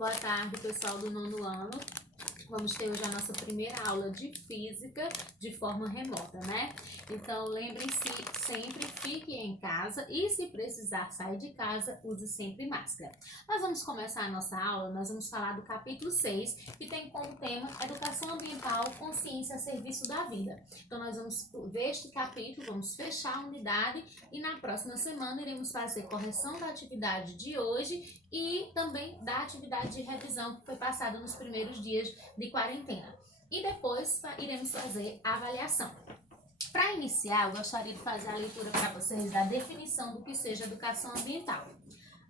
Boa tarde, pessoal do nono ano. Vamos ter hoje a nossa primeira aula de física de forma remota, né? Então, lembrem-se, sempre fique em casa e se precisar sair de casa, use sempre máscara. Nós vamos começar a nossa aula, nós vamos falar do capítulo 6, que tem como tema Educação Ambiental, Consciência a Serviço da Vida. Então, nós vamos ver este capítulo, vamos fechar a unidade e na próxima semana iremos fazer correção da atividade de hoje e também da atividade de revisão que foi passada nos primeiros dias de quarentena. E depois iremos fazer a avaliação. Para iniciar, eu gostaria de fazer a leitura para vocês da definição do que seja educação ambiental.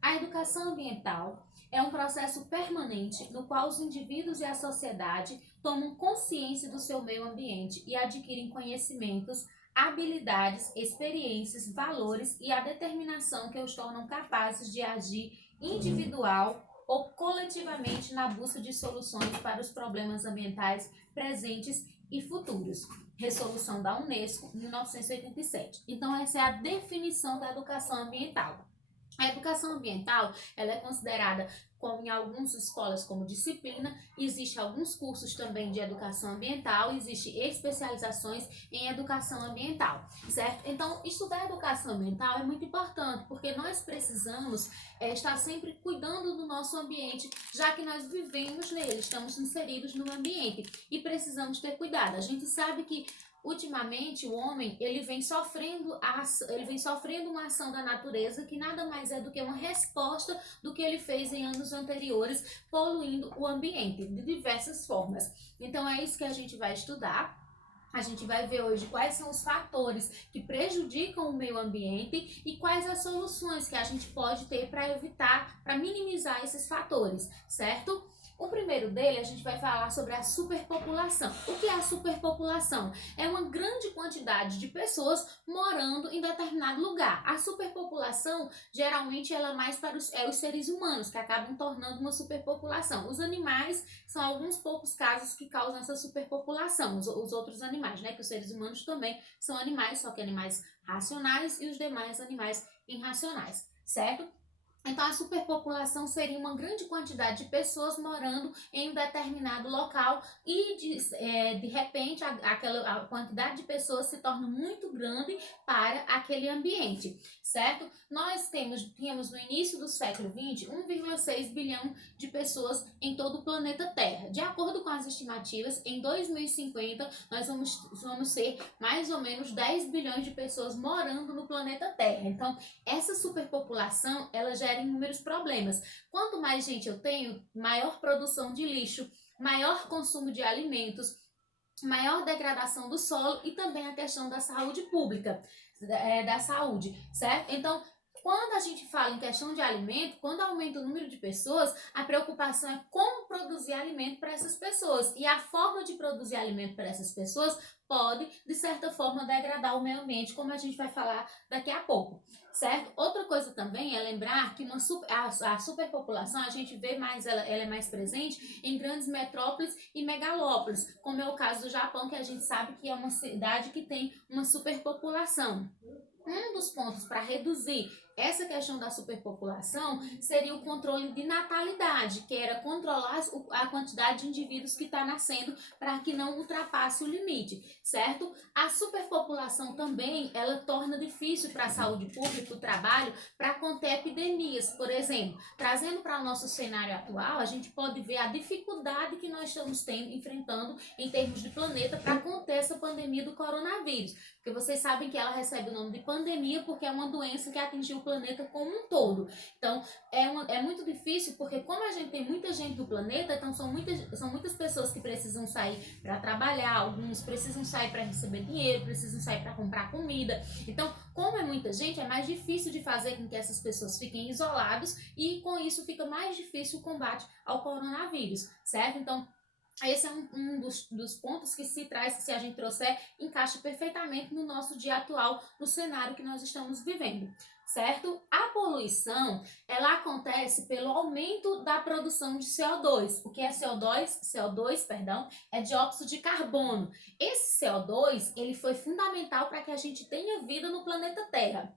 A educação ambiental é um processo permanente no qual os indivíduos e a sociedade tomam consciência do seu meio ambiente e adquirem conhecimentos, habilidades, experiências, valores e a determinação que os tornam capazes de agir individual ou coletivamente na busca de soluções para os problemas ambientais presentes e futuros. Resolução da Unesco, 1987. Então, essa é a definição da educação ambiental. A educação ambiental, ela é considerada como em algumas escolas como disciplina, existem alguns cursos também de educação ambiental, existem especializações em educação ambiental, certo? Então, estudar educação ambiental é muito importante, porque nós precisamos estar sempre cuidando do nosso ambiente, já que nós vivemos nele, estamos inseridos no ambiente e precisamos ter cuidado. A gente sabe que ultimamente o homem ele vem sofrendo uma ação da natureza que nada mais é do que uma resposta do que ele fez em anos anteriores, poluindo o ambiente de diversas formas. Então é isso que a gente vai estudar. A gente vai ver hoje quais são os fatores que prejudicam o meio ambiente e quais as soluções que a gente pode ter para evitar, para minimizar esses fatores, certo? O primeiro dele, a gente vai falar sobre a superpopulação. O que é a superpopulação? É uma grande quantidade de pessoas morando em determinado lugar. A superpopulação, geralmente, ela é mais para os seres humanos, que acabam tornando uma superpopulação. Os animais são alguns poucos casos que causam essa superpopulação. Os outros animais, né? Que os seres humanos também são animais, só que animais racionais e os demais animais irracionais, certo? Então, a superpopulação seria uma grande quantidade de pessoas morando em um determinado local e, de repente, a quantidade de pessoas se torna muito grande para aquele ambiente, certo? Nós tínhamos no início do século XX 1,6 bilhão de pessoas em todo o planeta Terra. De acordo com as estimativas, em 2050 nós vamos ser mais ou menos 10 bilhões de pessoas morando no planeta Terra. Então, essa superpopulação, ela gera inúmeros problemas. Quanto mais gente eu tenho, maior produção de lixo, maior consumo de alimentos, maior degradação do solo e também a questão da saúde pública, da saúde, certo? Então, quando a gente fala em questão de alimento, quando aumenta o número de pessoas, a preocupação é como produzir alimento para essas pessoas. E a forma de produzir alimento para essas pessoas pode, de certa forma, degradar o meio ambiente, como a gente vai falar daqui a pouco, certo? Outra coisa também é lembrar que a superpopulação, a gente vê mais, ela é mais presente em grandes metrópoles e megalópolis, como é o caso do Japão, que a gente sabe que é uma cidade que tem uma superpopulação. Um dos pontos para reduzir essa questão da superpopulação seria o controle de natalidade, que era controlar a quantidade de indivíduos que está nascendo para que não ultrapasse o limite, certo? A superpopulação também, ela torna difícil para a saúde pública, o trabalho, para conter epidemias, por exemplo. Trazendo para o nosso cenário atual, a gente pode ver a dificuldade que nós estamos enfrentando em termos de planeta para conter essa pandemia do coronavírus. Porque vocês sabem que ela recebe o nome de pandemia porque é uma doença que atingiu o planeta como um todo. Então, é muito difícil porque como a gente tem muita gente no planeta, então são muitas pessoas que precisam sair para trabalhar, alguns precisam sair para receber dinheiro, precisam sair para comprar comida. Então, como é muita gente, é mais difícil de fazer com que essas pessoas fiquem isoladas e com isso fica mais difícil o combate ao coronavírus, certo? Então, esse é um dos pontos que se a gente trouxer, encaixa perfeitamente no nosso dia atual, no cenário que nós estamos vivendo, certo? A poluição, ela acontece pelo aumento da produção de CO2. O que é CO2? CO2, perdão, é dióxido de carbono. Esse CO2, ele foi fundamental para que a gente tenha vida no planeta Terra.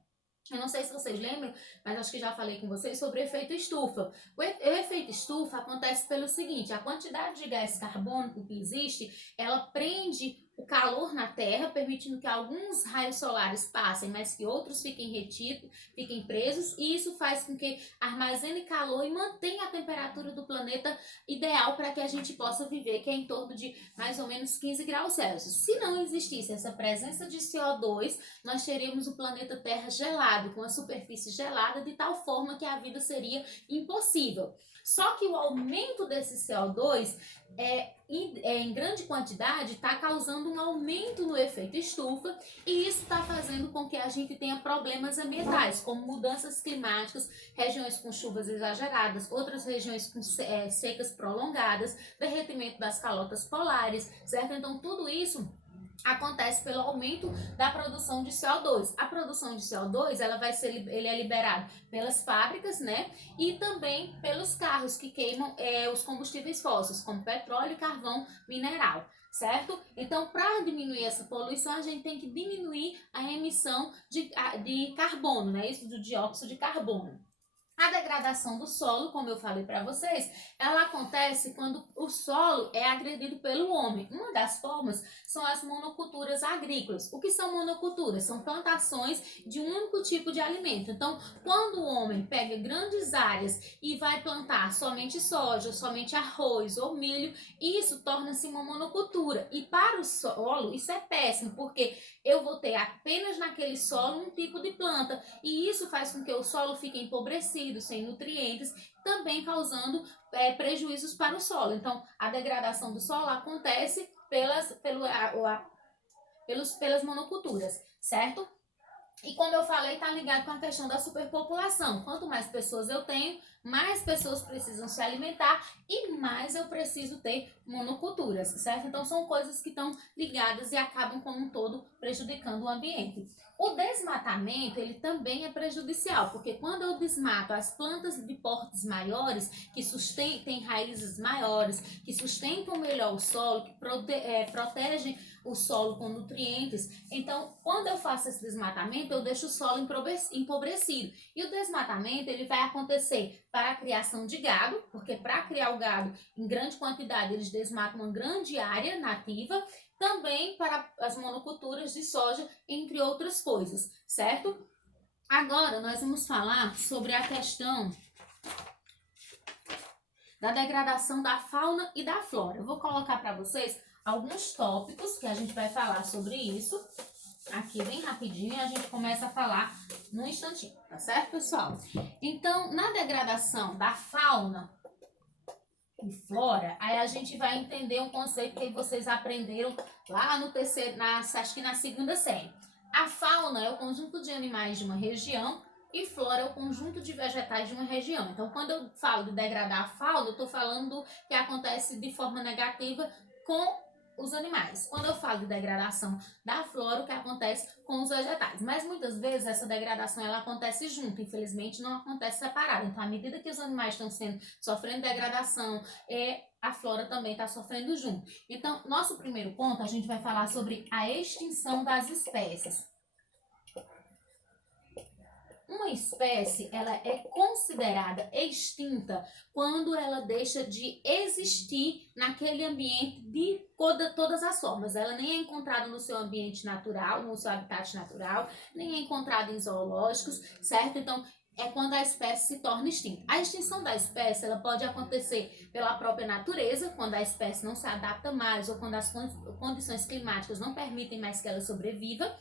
Eu não sei se vocês lembram, mas acho que já falei com vocês sobre o efeito estufa. O efeito estufa acontece pelo seguinte: a quantidade de gás carbônico que existe, ela prende o calor na Terra, permitindo que alguns raios solares passem, mas que outros fiquem retidos, fiquem presos, e isso faz com que armazene calor e mantenha a temperatura do planeta ideal para que a gente possa viver, que é em torno de mais ou menos 15 graus Celsius. Se não existisse essa presença de CO2, nós teríamos o planeta Terra gelado, com a superfície gelada, de tal forma que a vida seria impossível. Só que o aumento desse CO2 em grande quantidade está causando um aumento no efeito estufa, e isso está fazendo com que a gente tenha problemas ambientais, como mudanças climáticas, regiões com chuvas exageradas, outras regiões com secas prolongadas, derretimento das calotas polares, certo? Então tudo isso acontece pelo aumento da produção de CO2. A produção de CO2, ele é liberado pelas fábricas, né? E também pelos carros que queimam os combustíveis fósseis, como petróleo e carvão mineral, certo? Então, para diminuir essa poluição, a gente tem que diminuir a emissão de carbono, né? Isso do dióxido de carbono. A degradação do solo, como eu falei para vocês, ela acontece quando o solo é agredido pelo homem. Uma das formas são as monoculturas agrícolas. O que são monoculturas? São plantações de um único tipo de alimento. Então, quando o homem pega grandes áreas e vai plantar somente soja, somente arroz ou milho, isso torna-se uma monocultura. E para o solo, isso é péssimo, porque eu vou ter apenas naquele solo um tipo de planta, e isso faz com que o solo fique empobrecido, sem nutrientes, também causando prejuízos para o solo. Então, a degradação do solo acontece pelas monoculturas, certo? E como eu falei, está ligado com a questão da superpopulação. Quanto mais pessoas eu tenho, mais pessoas precisam se alimentar e mais eu preciso ter monoculturas, certo? Então são coisas que estão ligadas e acabam como um todo prejudicando o ambiente. O desmatamento, ele também é prejudicial, porque quando eu desmato as plantas de portes maiores, que têm raízes maiores, que sustentam melhor o solo, que protegem o solo com nutrientes, então quando eu faço esse desmatamento, eu deixo o solo empobrecido. E o desmatamento, ele vai acontecer para a criação de gado, porque para criar o gado em grande quantidade, eles desmatam uma grande área nativa, também para as monoculturas de soja, entre outras coisas, certo? Agora nós vamos falar sobre a questão da degradação da fauna e da flora. Eu vou colocar para vocês alguns tópicos que a gente vai falar sobre isso aqui bem rapidinho, e a gente começa a falar num instantinho, tá certo, pessoal? Então, na degradação da fauna e flora, aí a gente vai entender um conceito que vocês aprenderam lá no terceiro, acho que na segunda série. A fauna é o conjunto de animais de uma região e flora é o conjunto de vegetais de uma região. Então, quando eu falo de degradar a fauna, eu estou falando do que acontece de forma negativa com os animais. Quando eu falo de degradação da flora, o que acontece com os vegetais. Mas muitas vezes essa degradação ela acontece junto, infelizmente não acontece separada. Então, à medida que os animais estão sofrendo degradação, a flora também está sofrendo junto. Então, nosso primeiro ponto, a gente vai falar sobre a extinção das espécies. Uma espécie, ela é considerada extinta quando ela deixa de existir naquele ambiente de todas as formas. Ela nem é encontrada no seu ambiente natural, no seu habitat natural, nem é encontrada em zoológicos, certo? Então, é quando a espécie se torna extinta. A extinção da espécie, ela pode acontecer pela própria natureza, quando a espécie não se adapta mais ou quando as condições climáticas não permitem mais que ela sobreviva,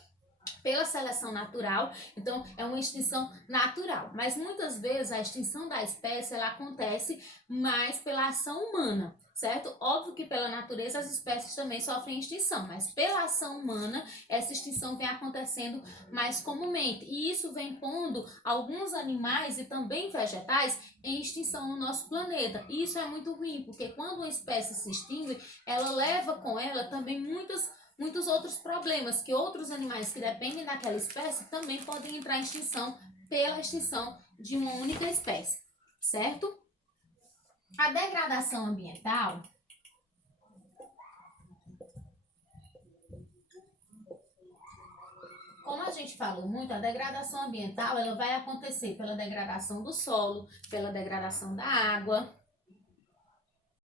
pela seleção natural. Então é uma extinção natural, mas muitas vezes a extinção da espécie ela acontece mais pela ação humana, certo? Óbvio que pela natureza as espécies também sofrem extinção, mas pela ação humana essa extinção vem acontecendo mais comumente, e isso vem pondo alguns animais e também vegetais em extinção no nosso planeta. E isso é muito ruim, porque quando uma espécie se extingue, ela leva com ela também muitos outros problemas, que outros animais que dependem daquela espécie também podem entrar em extinção pela extinção de uma única espécie, certo? A degradação ambiental Como a gente falou muito, a degradação ambiental ela vai acontecer pela degradação do solo, pela degradação da água,